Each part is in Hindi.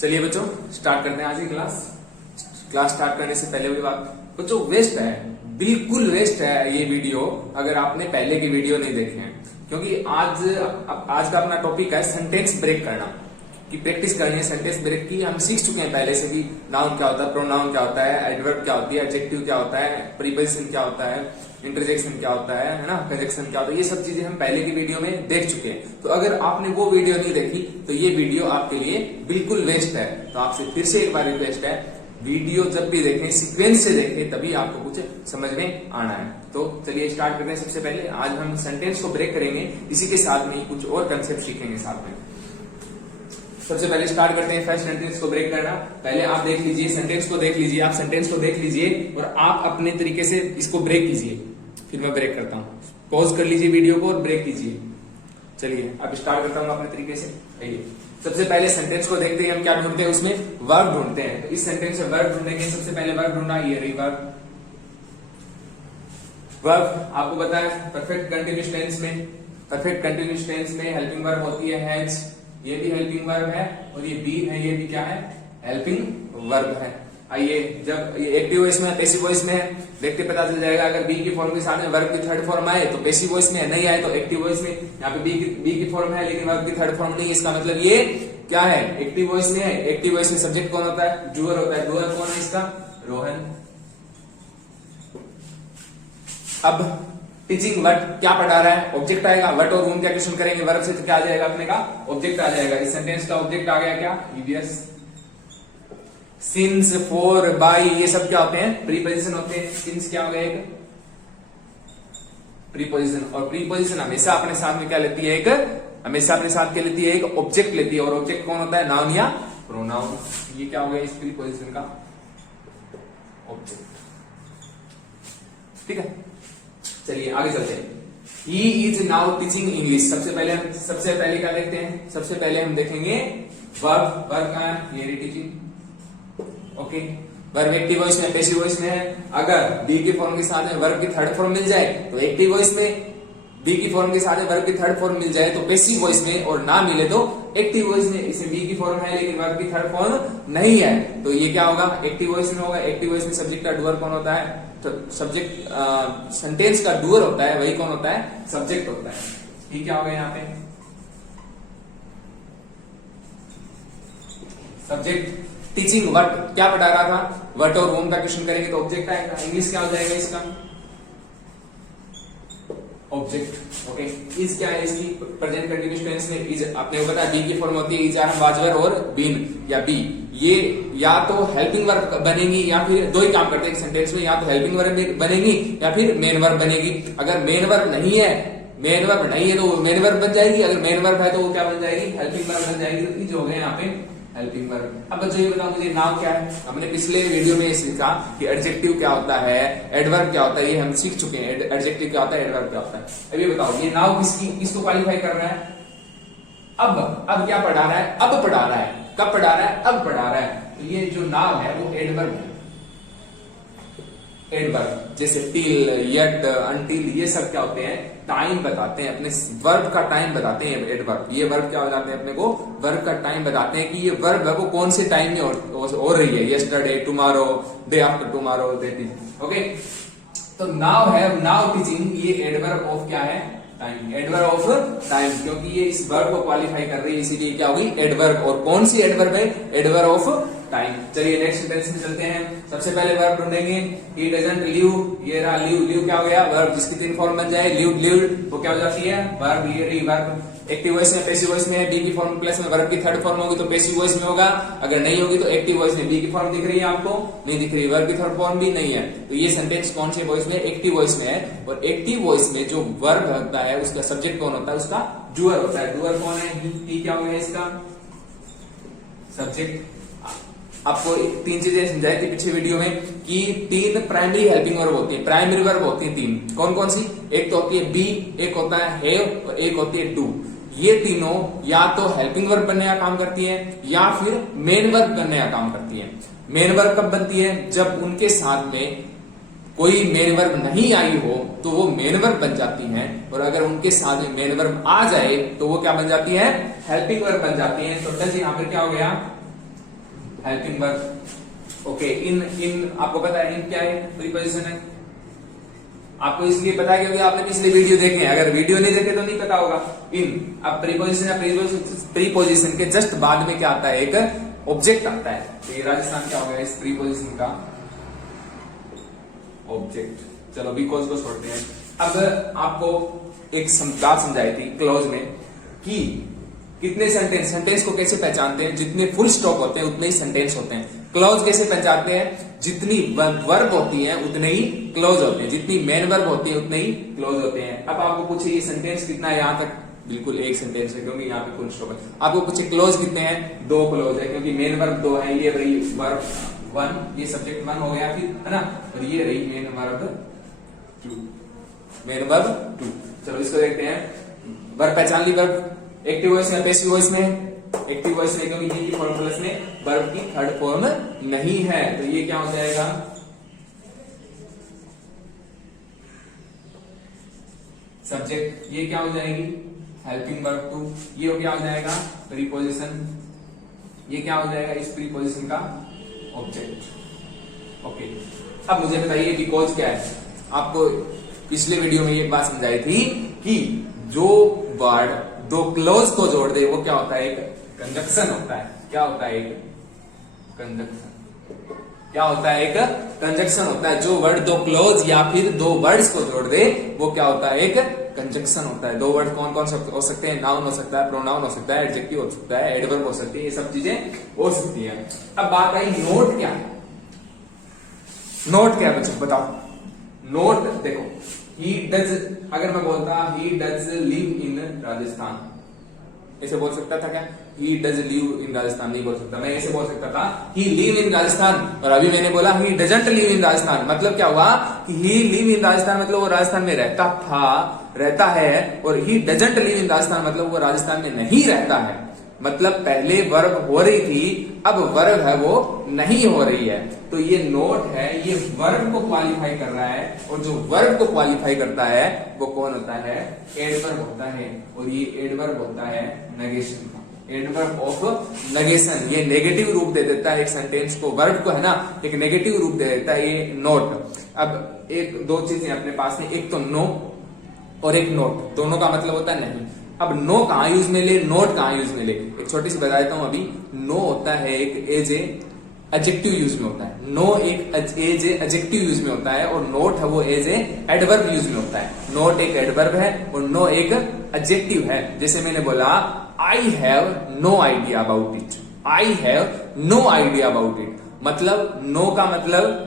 चलिए बच्चों स्टार्ट करते हैं आज की क्लास स्टार्ट करने से पहले भी बात बच्चों वेस्ट है, बिल्कुल वेस्ट है ये वीडियो अगर आपने पहले की वीडियो नहीं देखे हैं, क्योंकि आज का अपना टॉपिक है सेंटेंस ब्रेक करना की प्रैक्टिस करनी है। सेंटेंस ब्रेक की हम सीख चुके हैं पहले से भी। नाउन क्या होता है, प्रोनाउन क्या होता है, एडवर्ब क्या होती है, एडजेक्टिव क्या होता है, प्रीपोजिशन क्या होता है, इंटरजेक्शन क्या होता है ना, कंजक्शन क्या होता है, ये सब चीजें हम पहले की वीडियो में देख चुके हैं। तो अगर आपने वो वीडियो नहीं देखी तो ये वीडियो आपके लिए बिल्कुल वेस्ट है। तो आपसे फिर से एक बार रिक्वेस्ट है, वीडियो जब भी देखें सीक्वेंस से देखें तभी आपको कुछ समझ में आना है। तो चलिए स्टार्ट करते हैं। सबसे पहले आज हम सेंटेंस को ब्रेक करेंगे, इसी के साथ में कुछ और कंसेप्ट सीखेंगे साथ में। सबसे पहले स्टार्ट करते हैं फर्स्ट सेंटेंस को ब्रेक करना। पहले आप देख लीजिए सेंटेंस को, देख लीजिए आप सेंटेंस को देख लीजिए और आप अपने तरीके से इसको ब्रेक कीजिए, फिर मैं ब्रेक करता हूँ। पॉज कर लीजिए वीडियो को और ब्रेक कीजिए। चलिए अब स्टार्ट करता हूँ अपने तरीके से। आइए सबसे पहले सेंटेंस को देखते हैं हम क्या ढूंढते हैं, उसमें वर्ब ढूंढते हैं। तो इस सेंटेंस में वर्ब ढूंढेंगे। सबसे पहले वर्ब ढूंढना, ये रही वर्ब। वर्ब आपको पता है परफेक्ट कंटिन्यूअस टेंस में, परफेक्ट कंटिन्यूअस टेंस में हेल्पिंग वर्ब होती है हैज, ये भी हेल्पिंग वर्ब है और ये बी है, ये भी क्या है, हेल्पिंग वर्ब है। आइए जब ये एक्टिव वॉइस में, पैसिव वॉइस में है, देखते पता चल जाएगा। अगर बी की फॉर्म के साथ में वर्ब की थर्ड फॉर्म आए तो पैसिव वॉइस में है, नहीं आए तो एक्टिव वॉइस में। यहाँ पे बी की फॉर्म है लेकिन वर्ब की थर्ड फॉर्म नहीं, इसका मतलब ये क्या है, एक्टिव वॉइस में है। एक्टिव वॉइस में सब्जेक्ट कौन होता है, डूअर होता है। डूअर कौन है इसका, रोहन। अब टीचिंग वट क्या पढ़ा रहा है, ऑब्जेक्ट आएगा। वट और whom क्या क्वेश्चन करेंगे, वर्ब से तो क्या आ जाएगा अपने का, ऑब्जेक्ट आ जाएगा। इस सेंटेंस का ऑब्जेक्ट आ गया क्या, ईवीएस। सिंस, फॉर, बाय ये सब क्या होते हैं, प्रीपोजिशन होते हैं। सिंस क्या हो गया, एक प्रीपोजिशन, और प्रीपोजिशन हमेशा अपने साथ में क्या लेती है, एक हमेशा अपने साथ क्या लेती है, एक ऑब्जेक्ट लेती है। और ऑब्जेक्ट कौन होता है, नाउन या प्रोनाउन। ये क्या हो गया इस प्रीपोजिशन का ऑब्जेक्ट। ठीक है, चलिए आगे चलते हैं। He is now teaching English। सबसे पहले क्या देखते हैं, सबसे पहले हम देखेंगे वर्ब। वर्ब कहाँ है, ये रही teaching. Okay, verb active voice में, पैसिव वॉइस में है। अगर बी की फॉर्म के साथ में वर्ब की थर्ड फॉर्म मिल जाए तो एक्टिव वॉइस में, बी की फॉर्म के साथ में वर्ब की थर्ड फॉर्म मिल जाए तो पैसिव वॉइस में, और ना मिले तो एक्टिव वॉइस में। इसे बी की फॉर्म है लेकिन वर्ब की थर्ड फॉर्म नहीं है तो ये क्या होगा, एक्टिव वॉइस में होगा। एक्टिव वॉइस में सब्जेक्ट का डूअर कौन होता है, तो सब्जेक्ट सेंटेंस का डूअर होता है, वही कौन होता है, सब्जेक्ट होता है। ठीक क्या होगा यहाँ पे, सब्जेक्ट। टीचिंग वट क्या पढ़ा रहा था, वट और whom का क्वेश्चन करेंगे तो ऑब्जेक्ट आएगा। इंग्लिश क्या हो जाएगा इसका, ऑब्जेक्ट। ओके, इज क्या है इसकी प्रेजेंट कंटिन्यूअस टेंस में, इज आपने को पता है बी की फॉर्म होती है इज, आर, वाजवर और बीन या बी। ये या तो हेल्पिंग वर्ब बनेगी या फिर दो ही काम करते हैं सेंटेंस में, या तो हेल्पिंग वर्ब बनेगी या फिर मेन वर्ब बनेगी। अगर मेन वर्ब नहीं है, मेन वर्ब नहीं है तो मेन वर्ब बन जाएगी। अगर मेन वर्ब है तो वो क्या बन जाएगी, हेल्पिंग वर्ब बन जाएगी। तो इज हो गए यहाँ पे हेल्पिंग वर्ब। अब बच्चों ये बताओ मुझे नाउन क्या है। हमने पिछले वीडियो में सीखा कि एडजेक्टिव क्या होता है, एडवर्ब क्या होता है, ये हम सीख चुके हैं। एडजेक्टिव क्या होता है, एडवर्ब क्या होता है। अब ये बताओ ये नाउन किसको क्वालिफाई कर रहा है, अब क्या पढ़ा रहा है, अब पढ़ा रहा है। कब पढ़ा रहा है, अब पढ़ा रहा है। तो ये जो नाउन है वो एडवर्ब है। एडवर्ब जैसे टिल, येट, अनटिल ये सब क्या होते हैं, टाइम बताते हैं, अपने वर्ब का टाइम बताते हैं। एडवर्ब ये वर्ब क्या हो जाते हैं, अपने को वर्ब का टाइम बताते हैं कि ये वर्ब है वो कौन से टाइम में हो रही है। Yesterday, tomorrow, day after tomorrow, that is okay. तो नाउ है, नाउ टीचिंग, ये एडवर्ब ऑफ क्या है, टाइम। एडवर्ब ऑफ टाइम, क्योंकि ये इस वर्ब को क्वालिफाई कर रही है इसीलिए क्या होगी, एडवर्ब। और कौन सी एडवर्ब है, एडवर्ब ऑफ टाइम। चलिए नेक्स्ट सेंटेंस में चलते हैं। सबसे पहले वर्ब ढूंढेंगे, ही डजंट लीव, ये रहा लीव। लीव क्या हो गया, वर्ब जिसकी तीन फॉर्म बन जाए, लीव, लीव्ड, वो क्या हो जाती है, वर्ब। ये रही वर्ब। एक्टिव वॉइस में, पैसिव वॉइस में, बी की फॉर्म प्लस में वर्ब की थर्ड फॉर्म होगी तो पैसिव वॉइस में होगा। अगर नहीं होगी तो एक्टिव वॉइस में। बी की फॉर्म दिख रही है आपको, नहीं दिख रही, वर्ब की थर्ड फॉर्म भी नहीं है। तो ये सेंटेंस कौन से वॉइस में, एक्टिव वॉइस में है। और एक्टिव वॉइस में जो वर्ब होता है उसका सब्जेक्ट कौन होता है, उसका डूअर होता है। डूअर कौन है, ही क्या हो गया इसका सब्जेक्ट। आपको तीन चीजें समझाई थी पिछले वीडियो में कि तीन प्राइमरी हेल्पिंग वर्ब होती है, प्राइमरी वर्ब होती है तीन। कौन कौन सी, एक तो होती है बी, एक होता है हैव और एक होती है डू। ये तीनों या तो हेल्पिंग वर्ब बनने का काम करती है या फिर मेन वर्ब बनने का काम करती है। मेन वर्ब कब बनती है, जब उनके साथ में कोई मेन वर्ब नहीं आई हो तो वो मेन वर्ब बन जाती हैं, और अगर उनके साथ में मेन वर्ब आ जाए तो वो क्या बन जाती है, हेल्पिंग वर्ब बन जाती है। तो यहाँ पर क्या हो गया, हेल्पिंग वर्ब। ओके, इन आपको पता है इन क्या है, प्रीपोजिशन है। आपको इसलिए पता है क्योंकि आपने पिछले वीडियो देखे हैं, अगर वीडियो नहीं देखे तो नहीं पता होगा। इन अब प्रीपोजिशन या प्रीपोजिशन के जस्ट बाद में क्या आता है, एक ऑब्जेक्ट आता है। तो ये राजस्थान क्या हो गया इस प्रीपोजिशन का ऑब्जेक्ट। चलो बिकॉज को छोड़ते हैं। अब आपको एक बात समझाई थी क्लोज में कि कितने सेंटेंस को कैसे पहचानते हैं, जितने फुल स्टॉप होते हैं उतने ही सेंटेंस होते हैं। क्लोज कैसे पहचानते हैं, जितनी वर्ब होती हैं उतने ही क्लोज होते हैं, जितनी मेन वर्ब होती है उतने ही क्लोज होते हैं। अब आपको पूछे ये सेंटेंस कितना है, यहां तक बिल्कुल एक सेंटेंस है क्योंकि यहाँ पे फुल स्टॉप है। आपको पूछे क्लोज कितने हैं, 2 क्लोज है क्योंकि मेन वर्ब 2 है, ये रही वर्ब 1, ये सब्जेक्ट 1 हो गया फिर, है ना, और ये रही मेन वर्ब 2, मेन वर्ब 2। चलो इसको देखते हैं। वर्ब पहचान ली, वर्ब एक्टिव वॉइस में पैसिव वॉइस में, एक्टिव वॉइस में क्योंकि ये फॉर्म प्लस में वर्ब की थर्ड फॉर्म नहीं है, तो ये क्या हो जाएगा, सब्जेक्ट। ये क्या हो जाएगी, हेल्पिंग वर्ब 2। ये क्या हो जाएगा, प्रीपोजिशन। ये क्या हो जाएगा इस प्रीपोजिशन का ऑब्जेक्ट। ओके, अब मुझे बताइए बिकॉज क्या है। आपको पिछले वीडियो में ये बात समझाई थी कि जो वर्ड 2 क्लोज को जोड़ दे वो क्या होता है, एक कंजक्शन होता है। क्या होता है, एक कंजक्शन। क्या होता है, एक कंजक्शन होता है। जो वर्ड 2 क्लोज या फिर 2 वर्ड्स को जोड़ दे वो क्या होता है, एक कंजक्शन होता है। 2 वर्ड कौन कौन हो सकते हैं, नाउन हो सकता है, प्रोनाउन हो सकता है, एडजेक्टिव हो सकता है, एडवर्ब हो सकती है, ये सब चीजें हो सकती है। अब बात आई नोट क्या है। नोट क्या है बच्चों बताओ। नोट देखो, ही डज, अगर मैं बोलता he does live in Rajasthan, ऐसे बोल सकता था क्या, he does live in Rajasthan, नहीं बोल सकता। मैं ऐसे बोल सकता था ही लिव इन राजस्थान, और अभी मैंने बोला he doesn't live in Rajasthan. मतलब क्या हुआ कि ही लिव इन राजस्थान मतलब वो राजस्थान में रहता था, रहता है, और he doesn't live in Rajasthan मतलब वो राजस्थान में नहीं रहता है। मतलब पहले वर्ब हो रही थी, अब वर्ब है वो नहीं हो रही है। तो ये नोट है, ये वर्ब को क्वालिफाई कर रहा है, और जो वर्ब को क्वालिफाई करता है वो कौन होता है, एडवर्ब होता है, और ये एडवर्ब होता है नेगेशन का, एडवर्ब ऑफ नेगेशन। ये नेगेटिव रूप दे देता है एक सेंटेंस को, वर्ब को है ना, एक नेगेटिव रूप दे देता है ये नोट। अब एक 2 चीजें अपने पास में, एक तो नो और एक नोट, दोनों का मतलब होता है नहीं। अब नो कहां यूज में ले, नोट कहां यूज में ले, एक छोटी सी बता देता हूं अभी। नो होता है एक एज ए एडजेक्टिव यूज में होता है, नो एक एज ए एडजेक्टिव यूज में होता है, और नोट है वो एज ए एडवर्ब यूज में होता है। नोट एक एडवर्ब है और नो एक एडजेक्टिव है। जैसे मैंने बोला I have no idea about it, I have no idea about it, मतलब नो का मतलब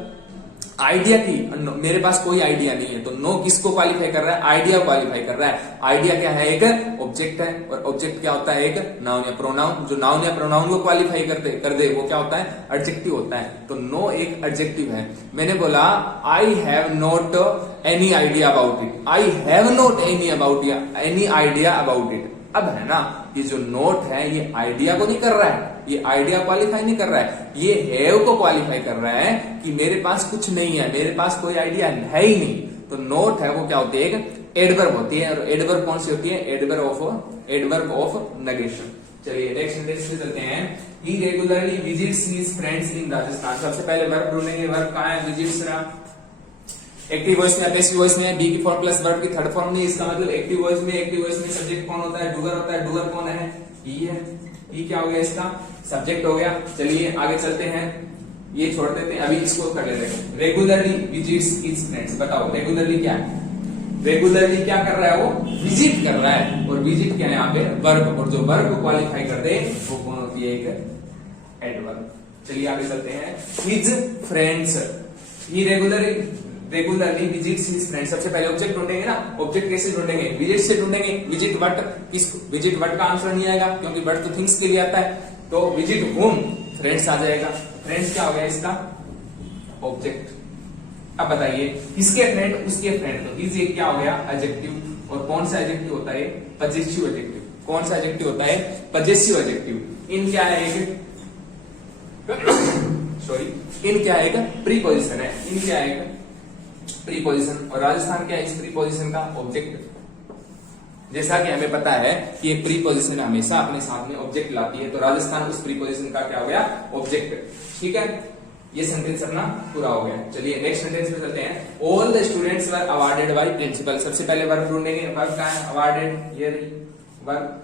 आइडिया की, मेरे पास कोई आइडिया नहीं है। तो नो किसको क्वालिफाई कर रहा है, आइडिया क्वालिफाई कर रहा है। आइडिया क्या है, एक ऑब्जेक्ट है, और ऑब्जेक्ट क्या होता है, एक नाउन या प्रोनाउन। जो नाउन या प्रोनाउन को क्वालिफाई कर दे वो क्या होता है, एडजेक्टिव होता है। तो नो एक एडजेक्टिव है। मैंने बोला I have not any idea about it, I have not any idea about it. अब है ना, ये जो नोट है ये आइडिया को नहीं कर रहा है, ये आइडिया क्वालिफाई नहीं कर रहा है, ये हैव को क्वालिफाई कर रहा है कि मेरे पास कुछ नहीं है, मेरे पास कोई आइडिया है ही नहीं। तो नोट है वो क्या होती है, एक एडवर्ब होती है, और एडवर्ब कौन सी होती है, एडवर्ब ऑफ नेगेशन। चलिए नेक्स्ट सेंटेंस पे चलते हैं। He regularly visits his friends in Rajasthan. सबसे पहले वर्ब ढूंढेंगे, वर्ब कहां है, विजिट्स रहा। एक्टिव वॉइस में, पैसिव वॉइस में, बी की फॉर्म प्लस वर्ब की थर्ड फॉर्म नहीं, इसका मतलब एक्टिव वॉइस में सब्जेक्ट कौन होता है, डूअर होता है। डूअर कौन है, ही है। ही क्या हो गया, इसका सब्जेक्ट हो गया। चलिए आगे चलते हैं, ये छोड़ देते हैं, अभी इसको कर लेते हैं। रेगुलरली विजिट्स हिज फ्रेंड्स, बताओ रेगुलरली क्या है, रेगुलरली क्या कर रहा है, वो विजिट कर रहा है, और विजिट क्या है यहाँ पे, वर्ब, और जो वर्ब को क्वालिफाई कर दे वो कौन होती है, एक एडवर्ब। चलिए आगे चलते हैं। हिज फ्रेंड्स, ही रेगुलरली विजिट्स हिज फ्रेंड्स। सबसे पहले ऑब्जेक्ट ढूंढेंगे ना, ऑब्जेक्ट कैसे ढूंढेंगे, विजिट से ढूंढेंगे। विजिट व्हाट, विजिट व्हाट का आंसर नहीं आएगा क्योंकि व्हाट तो थिंग्स के लिए आता है, तो विजिट होम, फ्रेंड्स आ जाएगा। फ्रेंड्स क्या हो गया इसका ऑब्जेक्ट। अब बताइए किसके फ्रेंड, उसके फ्रेंड, तो हिज एक क्या हो गया, एडजेक्टिव, और कौन सा एडजेक्टिव होता है, पजेसिव एडजेक्टिव। कौन सा एडजेक्टिव होता है, पजेसिव एडजेक्टिव। इन क्या है, एक सॉरी, इन क्या है, एक प्रीपोजिशन है, इन क्या है, एक प्रीपोजिशन, और राजस्थान क्या है इस प्रीपोजिशन का ऑब्जेक्ट। जैसा कि हमें पता है कि एक प्रीपोजिशन हमेशा अपने साथ में ऑब्जेक्ट लाती है, तो राजस्थान उस प्रीपोजिशन का क्या हो गया, ऑब्जेक्ट। ठीक है, ये सेंटेंस अपना पूरा हो गया। चलिए नेक्स्ट सेंटेंस पे चलते हैं। All the students were awarded by principal. सबसे पहले वर्ब ढूंढेंगे, वर्ब कहाँ है, अवार्डेड, ये वर्ब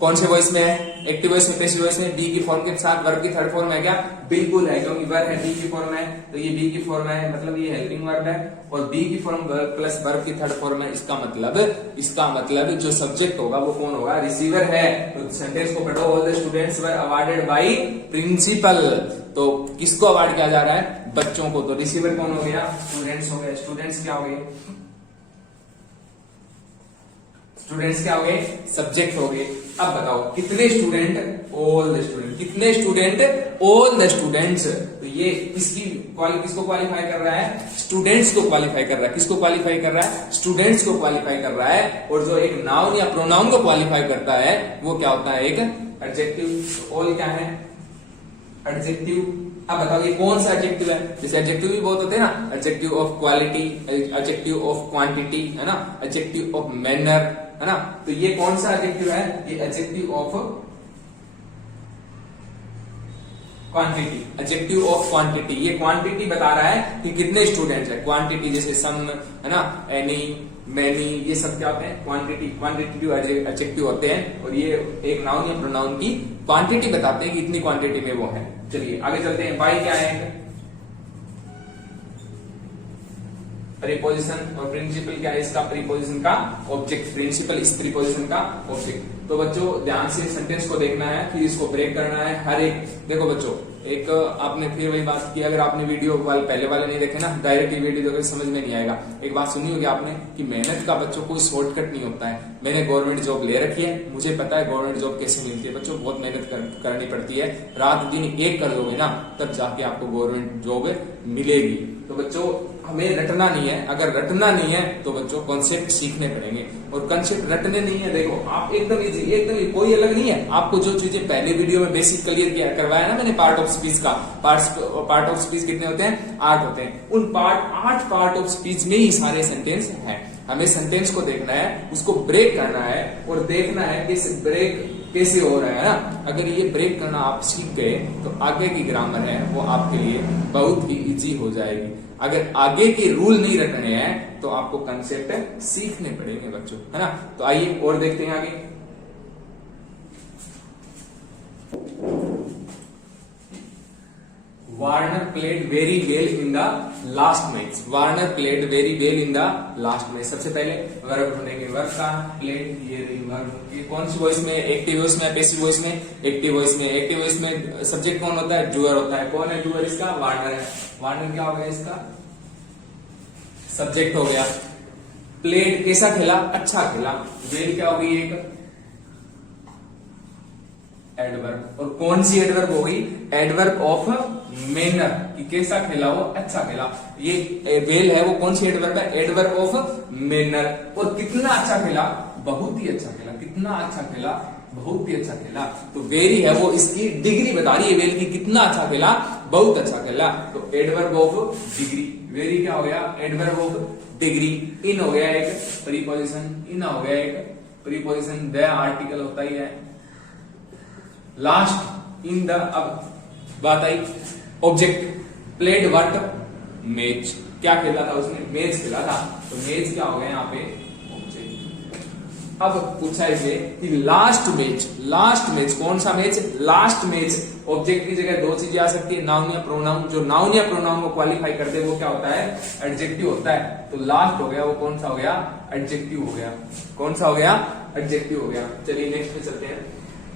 कौन से वॉइस में है, एक्टिव वॉइस में, पैसिव वॉइस में, बी की फॉर्म के साथ। वर्ब की थर्ड फॉर्म है क्या, बिल्कुल है, क्योंकि वर्ब है बी की फॉर्म है, तो ये बी की फॉर्म है, मतलब ये हेल्पिंग वर्ब है, और बी की फॉर्म प्लस वर्ब की थर्ड फॉर्म है। इसका मतलब जो सब्जेक्ट होगा वो कौन होगा, रिसीवर है। तो सेंटेंस को पढ़ो, all the students were awarded by principal. तो किसको अवार्ड किया जा रहा है, बच्चों को। तो रिसीवर कौन हो गया, स्टूडेंट्स हो गए। स्टूडेंट्स क्या हो गए, स्टूडेंट्स क्या हो गए, सब्जेक्ट हो गए। अब बताओ कितने स्टूडेंट, ऑल द स्टूडेंट। कितने स्टूडेंट, ऑल द स्टूडेंट्स। तो ये किसको क्वालिफाई कर रहा है, स्टूडेंट्स को क्वालिफाई कर रहा है। किसको क्वालिफाई कर रहा है, स्टूडेंट्स को क्वालिफाई कर रहा है। और जो एक नाउन या प्रोनाउन को क्वालिफाई करता है वो क्या होता है, एक एडजेक्टिव। ऑल क्या है, एडजेक्टिव। अब बताओ ये कौन सा एडजेक्टिव है, जैसे एडजेक्टिव भी बहुत होते हैं ना, adjective of quality, adjective of quantity, है ना, एडजेक्टिव ऑफ मैनर, है ना। तो ये कौन सा एडजेक्टिव है, ये adjective of quantity, adjective of quantity. ये क्वांटिटी बता रहा है कि कितने स्टूडेंट्स है। क्वांटिटी जैसे सम, है ना, एनी, मैनी, ये सब क्या होते हैं, क्वांटिटेटिव एडजेक्टिव होते हैं। और ये एक नाउन या प्रोनाउन की क्वांटिटी बताते हैं कि इतनी क्वांटिटी में वो है। चलिए आगे चलते हैं। बाय क्या है, प्रीपोजिशन, और प्रिंसिपल क्या है, इसका प्रीपोजिशन का ऑब्जेक्ट। प्रिंसिपल इस प्रीपोजिशन का ऑब्जेक्ट। तो बच्चों ध्यान से सेंटेंस को देखना है, फिर इसको ब्रेक करना है। हर एक देखो बच्चों, एक आपने फिर वही बात की, अगर आपने वीडियो पहले वाले नहीं देखे ना, डायरेक्ट वीडियो देखकर समझ में नहीं आएगा। एक बात सुनी होगी आपने कि मेहनत का बच्चों कोई शॉर्टकट नहीं होता है। मैंने गवर्नमेंट जॉब ले रखी है, मुझे पता है गवर्नमेंट जॉब कैसे मिलती है। बच्चों बहुत मेहनत करनी पड़ती है, रात दिन एक कर दोगे ना तब जाके आपको गवर्नमेंट जॉब मिलेगी। तो बच्चों हमें रटना नहीं है, अगर रटना नहीं है तो बच्चों कॉन्सेप्ट सीखने पड़ेंगे। और कॉन्सेप्ट रटने नहीं है, देखो आप एकदम इजी, एकदम कोई अलग नहीं है। आपको जो चीजें पहले वीडियो में बेसिक क्लियर करवाया ना मैंने, पार्ट ऑफ स्पीच का, पार्ट ऑफ स्पीच कितने होते हैं, 8 होते हैं। उन 8 पार्ट ऑफ स्पीच में ही सारे सेंटेंस हैं। हमें सेंटेंस को देखना है, उसको ब्रेक करना है और देखना है कि ब्रेक कैसे हो रहा है ना। अगर ये ब्रेक करना आप सीख गए तो आगे की ग्रामर है वो आपके लिए बहुत ही इजी हो जाएगी। अगर आगे के रूल नहीं रखने हैं तो आपको कंसेप्ट सीखने पड़ेंगे बच्चों, है ना। तो आइए और देखते हैं आगे। Warner played very well in the last match. Warner played very well in the last match. सबसे पहले वर्ब ढूंढेंगे, वर्ब का प्लेड, ये वर्ब, ये कौन सी वॉइस में, एक्टिव वॉइस में, पैसिव वॉइस में, एक्टिव वॉइस में। एक्टिव वॉइस में सब्जेक्ट कौन होता है, डूअर होता है। कौन है डूअर, इसका वार्नर है। वार्नर क्या हो गया, इसका सब्जेक्ट हो गया। प्लेड कैसा खेला, अच्छा खेला। वेल क्या हो गई, एक एडवर्ब। और कौन सी एडवर्ब हो गई, एडवर्ब ऑफ मैनर, कि कैसा खेला वो, अच्छा खेला। ये वेल है वो कौन सी एडवर्ब है, एडवर्ब ऑफ मैनर। और कितना अच्छा खेला, बहुत ही अच्छा खेला। कितना अच्छा खेला, बहुत ही अच्छा खेला। तो वेरी है वो इसकी डिग्री बता रही है वेल की, कितना अच्छा खेला, बहुत अच्छा खेला। तो एडवर्ब ऑफ डिग्री, वेरी क्या हो गया, एडवर्ब ऑफ डिग्री। इन हो गया एक प्रीपोजिशन, इन हो गया एक प्रीपोजिशन। द आर्टिकल होता ही है लास्ट इन द। अब बात I object. Played what, match. क्या खेला था उसने, मैच खेला था। तो मैच क्या हो गया यहाँ पे, ऑब्जेक्ट। अब पूछा इसे कि लास्ट मैच, लास्ट मैच कौन सा मैच, लास्ट मैच। ऑब्जेक्ट की जगह दो चीजें आ सकती है, नाउन या प्रोनाउन। जो नाउन या प्रोनाउन को क्वालिफाई करते हैं वो क्या होता है, एडजेक्टिव होता है। तो लास्ट हो गया वो कौन सा हो गया, एडजेक्टिव हो गया। कौन सा हो गया, एडजेक्टिव हो गया। चलिए नेक्स्ट पे चलते हैं।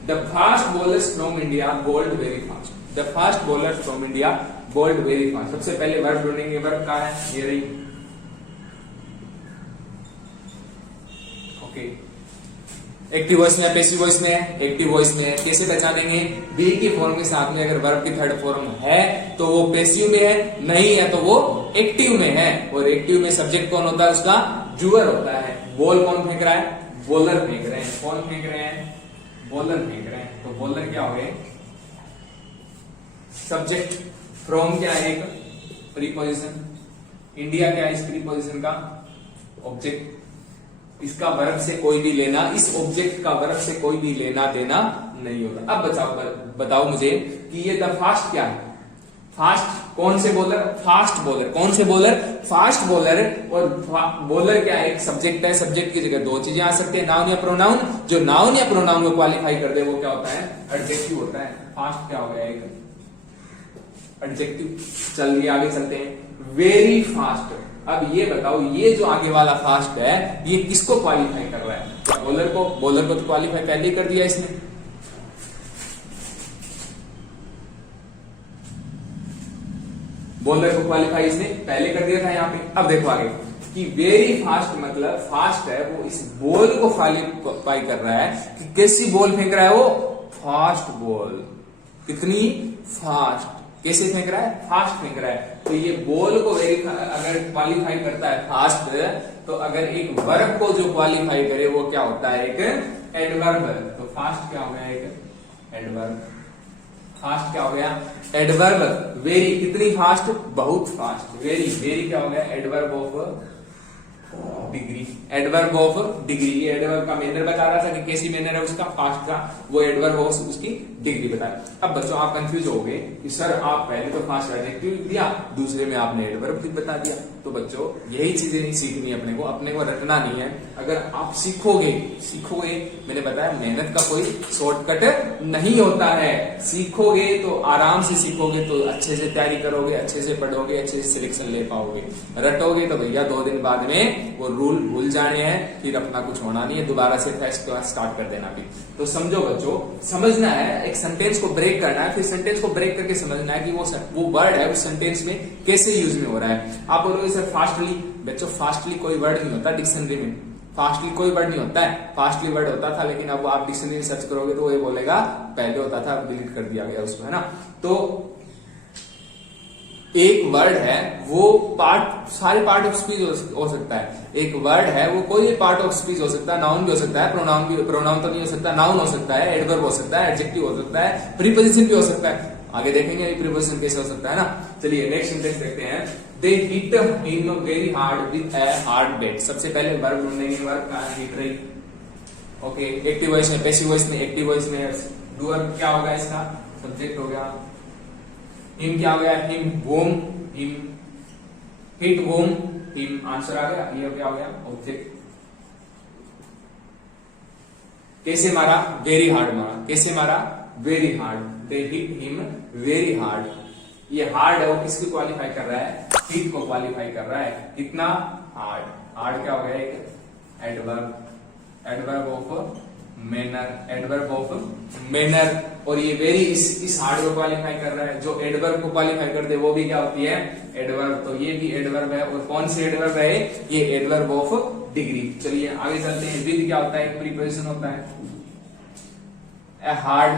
The fast bowlers from India bowled very fast. The fast bowlers from India bowled very fast. सबसे पहले वर्ब ढूंढेंगे, वर्ब कहाँ है, ये रही। ओके, एक्टिव वॉइस में, पैसिव वॉइस में, एक्टिव वॉइस में। कैसे पहचानेंगे, बी की फॉर्म के साथ में अगर वर्ब की थर्ड फॉर्म है तो वो पैसिव में है, नहीं है तो वो एक्टिव में है। और एक्टिव में सब्जेक्ट कौन होता है, उसका डूअर होता है। बॉल कौन फेंक रहा है, बॉलर फेंक रहे हैं। कौन फेंक रहे हैं, बॉलर फेंक रहे हैं। तो बॉलर क्या हो गए, सब्जेक्ट। फ्रॉम क्या है, एक प्रीपोजिशन। इंडिया क्या है इस प्रीपोजिशन का, ऑब्जेक्ट। इसका वर्ब से कोई भी लेना, इस ऑब्जेक्ट का वर्ब से कोई भी लेना देना नहीं होता। अब बताओ मुझे कि ये द फास्ट क्या है? फास्ट कौन से बॉलर? Fast bowler. कौन से बॉलर? Fast bowler. और बॉलर क्या है? एक सब्जेक्ट है, सब्जेक्ट की जगह दो चीजें आ सकती है, नाउन या प्रोनाउन। जो नाउन या प्रोनाउन को क्वालिफाई कर दे वो क्या होता है? एडजेक्टिव होता है। फास्ट क्या हो गया? एक एडजेक्टिव। चलिए आगे चलते हैं। Very fast. अब ये बताओ, ये जो आगे वाला फास्ट है ये किसको क्वालिफाई कर रहा है? बॉलर को। बॉलर को तो क्वालिफाई पहले ही कर दिया इसने। बॉलर को क्वालिफाई इसने पहले कर दिया था यहाँ पे। अब देखो आगे कि वेरी फास्ट मतलब फास्ट है वो इस बॉल को क्वालिफाई कर रहा है कि कैसी बॉल फेंक रहा है वो? Fast ball. कितनी फास्ट? कैसे फेंक रहा है? फास्ट फेंक रहा है। तो ये बॉल को अगर क्वालिफाई करता है फास्ट, तो अगर एक वर्ब को जो क्वालिफाई करे वो क्या होता है? एक एडवर्ब। तो फास्ट क्या हो गया? एक एडवर्ब। फास्ट क्या हो गया? एडवर्ब। वेरी कितनी फास्ट? बहुत फास्ट। वेरी, वेरी क्या हो गया? Adverb of degree. Adverb of degree. ये एडवर्ब का मैनर बता रहा था कि कैसी मैनर है उसका, फास्ट का। वो एडवर्ब ऑफ उसकी डिग्री बताया। अब बच्चों आप कंफ्यूज हो गए कि सर आप पहले तो फास्ट एडजेक्टिव दिया, दूसरे में आपने एडवर्ब भी बता दिया। तो बच्चों यही चीजें नहीं सीखनी अपने को रटना नहीं है। अगर आप सीखोगे, मैंने बताया मेहनत का कोई शॉर्टकट नहीं होता है। सीखोगे तो आराम से सीखोगे तो अच्छे से तैयारी करोगे, अच्छे से पढ़ोगे, अच्छे से सिलेक्शन ले पाओगे। रटोगे तो भैया 2 दिन बाद में वो रूल भूल जाने हैं, फिर अपना कुछ होना नहीं है, दोबारा से फर्स्ट क्लास स्टार्ट कर देना भी। तो समझो बच्चों, समझना है, एक सेंटेंस को ब्रेक करना है, फिर सेंटेंस को ब्रेक करके समझना है कि वो वर्ड है उस सेंटेंस में कैसे यूज में हो रहा है। आप बोलोगे सर फास्टली, बच्चों फास्टली कोई वर्ड नहीं होता डिक्शनरी में। फास्टली कोई वर्ड नहीं होता है। फास्टली वर्ड होता था, लेकिन अब आप डिक्शनरी में सर्च करोगे तो वो ये बोलेगा पहले होता था, अब डिलीट कर दिया गया उसको, है ना। तो एक वर्ड है वो सारे पार्ट ऑफ स्पीच हो सकता है। एक वर्ड है वो कोई पार्ट ऑफ स्पीच हो सकता है, नाउन भी हो सकता है, प्रोनाउन तो नहीं हो सकता, नाउन हो सकता है, एडवर्ब हो सकता है, एडजेक्टिव हो सकता है, प्रीपोजिशन भी हो सकता है। आगे देखेंगे प्रीपोजिशन कैसे हो सकता है ना। चलिए नेक्स्ट सेंटेंस देखते हैं। They hit him very hard with a hard bat. सबसे पहले वर्ब ढूंढेंगे, वर्ब का हिट रही। ओके, एक्टिव वॉइस में, पैसिव वॉइस में, एक्टिव वॉइस में डूअर क्या होगा? इसका सब्जेक्ट हो गया। हिम क्या हो गया? Him whom, him hit whom, him answer आ गया। ये क्या हो गया? ऑब्जेक्ट। कैसे मारा? वेरी हार्ड मारा। कैसे मारा? Very hard. They hit him very hard. ये हार्ड है वो किसको क्वालिफाई कर रहा है? हिट को क्वालिफाई कर रहा है। कितना हार्ड? हार्ड क्या हो गया? एक adverb. Adverb of manner. Adverb of manner. और ये वेरी इस हार्ड को क्वालिफाई कर रहा है। जो एडवर्ब को क्वालिफाई कर दे वो भी क्या होती है? एडवर्ब। तो ये भी एडवर्ब है। और कौन सी एडवर्ब है? ये एडवर्ब ऑफ डिग्री। चलिए आगे चलते हैं। विद क्या होता है? एक प्रीपोजिशन होता है। A hard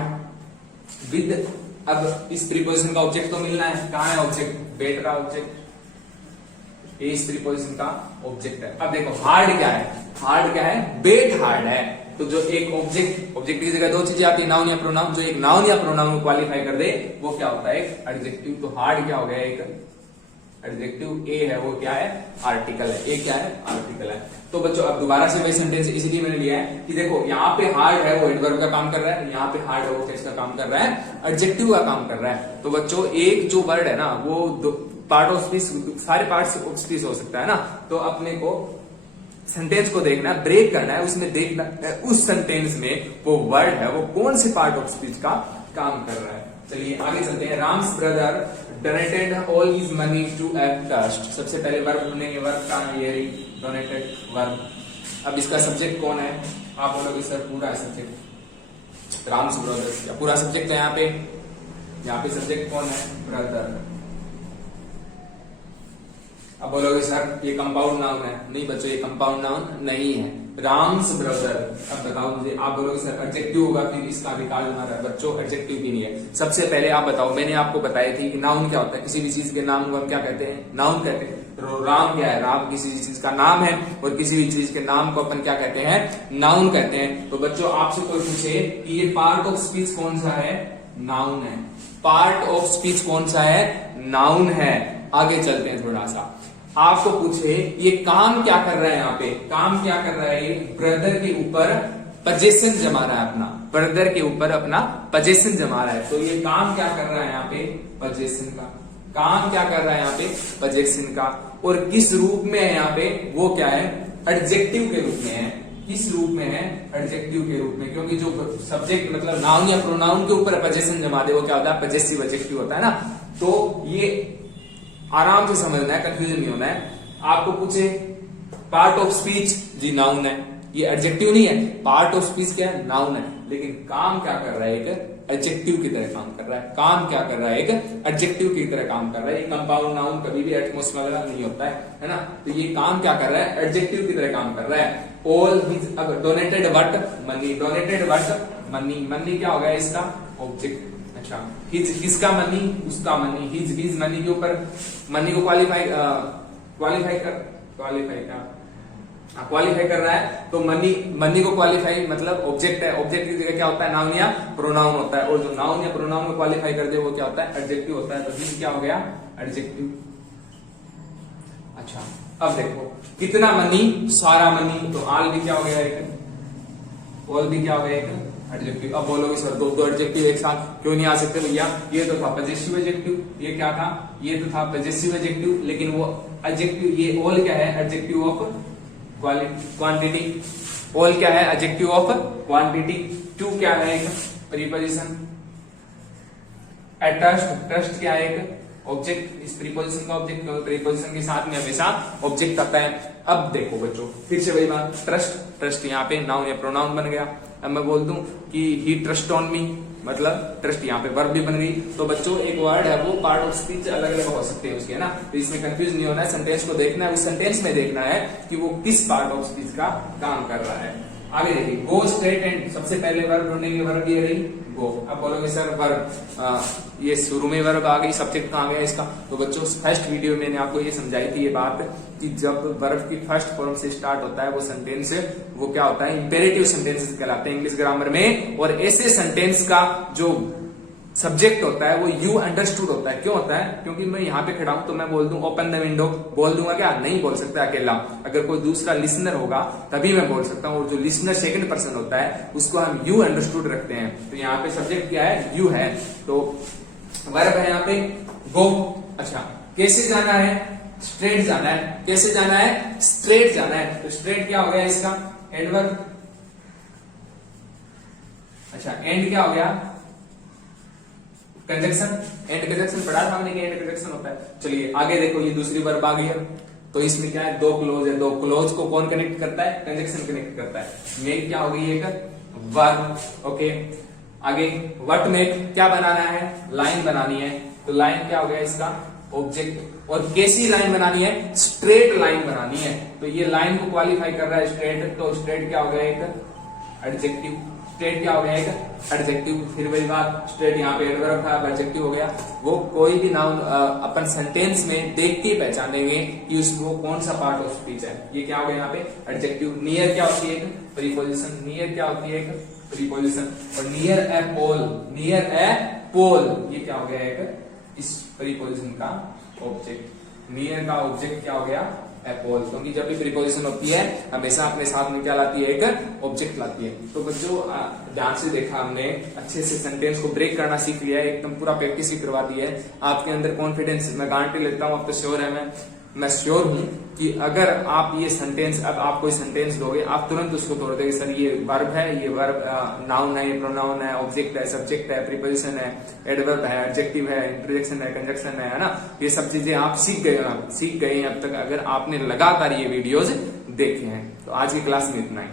with. अब इस प्रीपोजिशन का ऑब्जेक्ट तो मिलना है। कहां है ऑब्जेक्ट? बैट का ऑब्जेक्ट। ये इस प्रीपोजिशन का ऑब्जेक्ट है। अब देखो हार्ड क्या है? हार्ड क्या है? बैट हार्ड है। तो जो एक ऑब्जेक्ट की जगह दो चीजें आती है, नाउन या प्रोनाउन। जो एक नाउन या प्रोनाउन को क्वालिफाई कर दे वो क्या होता है? एक एडजेक्टिव। तो हार्ड क्या हो गया? एक एडजेक्टिव। ए है वो क्या है? आर्टिकल है। ए क्या है? आर्टिकल है। तो बच्चों अब दोबारा से वही सेंटेंस इसलिए मैंने लिया है कि देखो यहाँ पे हार्ड है वो एडवर्ब का काम कर रहा है, यहाँ पे हार्ड है वो किसका काम कर रहा है? एडजेक्टिव का काम कर रहा है। तो बच्चों एक जो वर्ड है ना वो पार्ट ऑफ स्पीच, सारे पार्ट ऑफ स्पीच हो सकता है ना। तो अपने को सेंटेंस को देखना है, ब्रेक करना है, उसमें देखना है उस सेंटेंस में वो वर्ड है वो कौन से पार्ट ऑफ स्पीच का काम कर रहा है। चलिए आगे चलते हैं। Ram's brother donated all his money to a trust. सबसे पहले वर्ब ढूंढेंगे। वर्ब का ये डोनेटेड वर्ब। अब इसका सब्जेक्ट कौन है? आप बोलोगे सर पूरा सब्जेक्ट राम्स ब्रदर्स का पूरा सब्जेक्ट है। यहाँ पे सब्जेक्ट कौन है? ब्रदर। अब बोलोगे सर ये कंपाउंड नाउन है। नहीं बच्चों, ये कंपाउंड नाउन नहीं है। राम्स ब्रदर। अब बताओ मुझे, आप बोलोगे सर एडजेक्टिव होगा, फिर इसका विकास होना है। बच्चों एडजेक्टिव भी नहीं है। सबसे पहले आप बताओ, मैंने आपको बताई थी कि नाउन क्या होता है। किसी भी चीज के नाम को हम क्या कहते हैं? नाउन कहते हैं। तो राम क्या है? राम किसी चीज का नाम है, और किसी भी चीज के नाम को अपन क्या कहते हैं? नाउन कहते हैं। तो बच्चों आपसे कोई पूछे कि ये पार्ट ऑफ स्पीच कौन सा है? नाउन है। पार्ट ऑफ स्पीच कौन सा है? नाउन है। आगे चलते हैं थोड़ा सा। आपको पूछे ये काम क्या कर रहा है, यहाँ पे काम क्या कर रहा है, ये ब्रदर के ऊपर पोजीशन जमा रहा है अपना, ब्रदर के ऊपर अपना पोजीशन जमा रहा है। तो ये काम क्या कर रहा है यहाँ पे, पोजीशन का काम क्या कर रहा है यहाँ पे, पोजीशन का। और किस रूप में है यहाँ पे, वो क्या है, एडजेक्टिव के रूप में है। किस रूप में है, एडजेक्टिव के रूप में, क्योंकि जो सब्जेक्ट मतलब नाउन या प्रोनाउन के ऊपर पोजीशन जमा दे वो क्या होता है, पजेसिव एडजेक्टिव होता है ना। तो ये आराम से समझना है, कंफ्यूजन नहीं होना है। आपको पूछे पार्ट ऑफ स्पीच, जी नाउन है, ये एडजेक्टिव नहीं है। पार्ट ऑफ स्पीच क्या है, नाउन है, लेकिन काम क्या कर रहा है, एक एडजेक्टिव की तरह काम कर रहा है। काम क्या कर रहा है, एक एडजेक्टिव की तरह काम कर रहा है। ये कंपाउंड नाउन कभी भी एटमोस वगैरह नहीं होता है ना। तो ये काम क्या कर रहा है, एडजेक्टिव की तरह काम कर रहा है। ऑल हिज, अब donated what, money, donated what, money, money क्या होगा इसका ऑब्जेक्ट। अच्छा, हिज, किसका मनी, उसका मनी, हिज मनी के ऊपर मनी को क्वालिफाई कर रहा है। तो मनी को क्वालिफाई मतलब ऑब्जेक्ट है, ऑब्जेक्ट की जगह क्या होता है, नाउन या प्रोनाउन होता है। और जो नाउन या प्रोनाउन को क्वालिफाई कर दे वो क्या होता है, एडजेक्टिव होता है। तो दिस क्या हो गया, एडजेक्टिव। अच्छा, अब देखो कितना मनी, सारा मनी, तो आल भी क्या हो गया एक, ऑल भी क्या हो गया एक एडजेक्टिव। अब बोलोगे सर दो एडजेक्टिव एक साथ क्यों नहीं आ सकते भैया, ये तो था पजेसिव एडजेक्टिव, ये क्या था, ये तो था पजेसिव एडजेक्टिव, लेकिन वो एडजेक्टिव, ये ऑल क्या है, एडजेक्टिव ऑफ क्वांटिटी। ऑल क्या है, एडजेक्टिव ऑफ क्वांटिटी। टू क्या है, एक प्रीपोजिशन। ट्रस्ट, ट्रस्ट क्या है, एक ऑब्जेक्ट। इस प्रीपोजिशन का ऑब्जेक्ट, प्रीपोजिशन के साथ में हमेशा ऑब्जेक्ट आता है। अब देखो बच्चों फिर से वही बात, ट्रस्ट, ट्रस्ट यहाँ पे नाउन या प्रोनाउन बन गया। अब मैं बोल दूं कि ही ट्रस्ट ऑन मी, मतलब ट्रस्ट यहाँ पे वर्ब भी बन गई। तो बच्चों एक वर्ड है वो पार्ट ऑफ स्पीच अलग अलग हो सकते हैं उसके, है ना। तो इसमें कंफ्यूज नहीं होना है, सेंटेंस को देखना है, उस सेंटेंस में देखना है कि वो किस पार्ट ऑफ स्पीच का काम कर रहा है। आगे देखिए, गो स्ट्रेट एंड, सबसे पहले वर्ब ढूंढेंगे, वर्ब ये रही गो। अब बोलोगे सर वर्ब, ये शुरू में वर्ब आ गई, सब्जेक्ट कहाँ गया इसका। तो बच्चों फर्स्ट वीडियो में मैंने आपको ये समझाई थी ये बात कि जब वर्ब की फर्स्ट फॉर्म से स्टार्ट होता है वो सेंटेंस, वो क्या होता है, इंपेरेटिव सेंटेंसेस कहलाते हैं इंग्लिश ग्रामर में। और ऐसे सेंटेंस का जो सब्जेक्ट होता है वो यू अंडरस्टूड होता है। क्यों होता है, क्योंकि मैं यहाँ पे खड़ा हूं तो मैं बोल दूं ओपन द विंडो, बोल दूंगा क्या, नहीं बोल सकता अकेला, अगर कोई दूसरा लिसनर होगा तभी मैं बोल सकता हूँ। और जो लिसनर सेकंड पर्सन होता है उसको हम यू अंडरस्टूड रखते हैं। तो यहाँ पे सब्जेक्ट क्या है, यू है। तो वर्ब है यहाँ पे गो। अच्छा, कैसे जाना है, स्ट्रेट जाना है। कैसे जाना है, स्ट्रेट जाना है। तो स्ट्रेट क्या हो गया इसका, एडवर्ब। अच्छा, एंड क्या हो गया, कंजक्शन। एंड कंजक्शन पढ़ा था हमने कि एंड कंजक्शन होता है। चलिए आगे देखो, ये दूसरी वर्ब आ गई है। तो इसमें क्या है, दो क्लोज है, दो क्लोज को कौन कनेक्ट करता है, कंजक्शन कनेक्ट करता है। मेक क्या हो गई, एक वर्ब। ओके, आगे व्हाट मेक क्या बनाना है, लाइन बनानी है। तो लाइन क्या हो गया इसका ऑब्जेक्ट। और कैसी लाइन बनानी है, स्ट्रेट लाइन बनानी है। तो ये लाइन को क्वालिफाई कर रहा है स्ट्रेट, तो स्ट्रेट क्या हो गया, एक एडजेक्टिव। स्ट्रेट क्या हो गया, एक एडजेक्टिव। फिर वही बात, स्ट्रेट यहाँ पे एडवर्ब था, एडजेक्टिव हो गया। वो कोई भी नाउन अपन सेंटेंस में देख के पहचानेंगे कि उसको कौन सा पार्ट ऑफ स्पीच है। ये क्या हो गया यहाँ पे एडजेक्टिव। नियर क्या होती है, एक प्रीपोजिशन। नियर क्या होती है, एक प्रीपोजिशन। और नियर ए पोल, नियर ए पोल ये क्या हो गया, एक इस प्रीपोजिशन का ऑब्जेक्ट। नियर का ऑब्जेक्ट क्या हो गया, एपोल। क्योंकि जब भी प्रीपोजिशन होती है हमेशा अपने साथ में क्या लाती है, एक ऑब्जेक्ट लाती है। तो बच्चों ध्यान से देखा हमने, अच्छे से सेंटेंस को ब्रेक करना सीख लिया है, एकदम पूरा प्रैक्टिस ही करवा दी है। आपके अंदर कॉन्फिडेंस, मैं गारंटी लेता हूँ, आप तो श्योर है, मैं श्योर हूं कि अगर आप ये सेंटेंस, अब आप कोई सेंटेंस दोगे आप तुरंत उसको तोड़ देंगे। सर ये वर्ब है, ये वर्ब नाउन है, ये प्रोनाउन है, ऑब्जेक्ट है, सब्जेक्ट है, प्रीपोजिशन है, एडवर्ब है, एडजेक्टिव है, इंटरजेक्शन है, कंजक्शन है ना। ये सब चीजें आप सीख गए हैं अब तक, अगर आपने लगातार ये वीडियोज देखे हैं। तो आज की क्लास में इतना ही।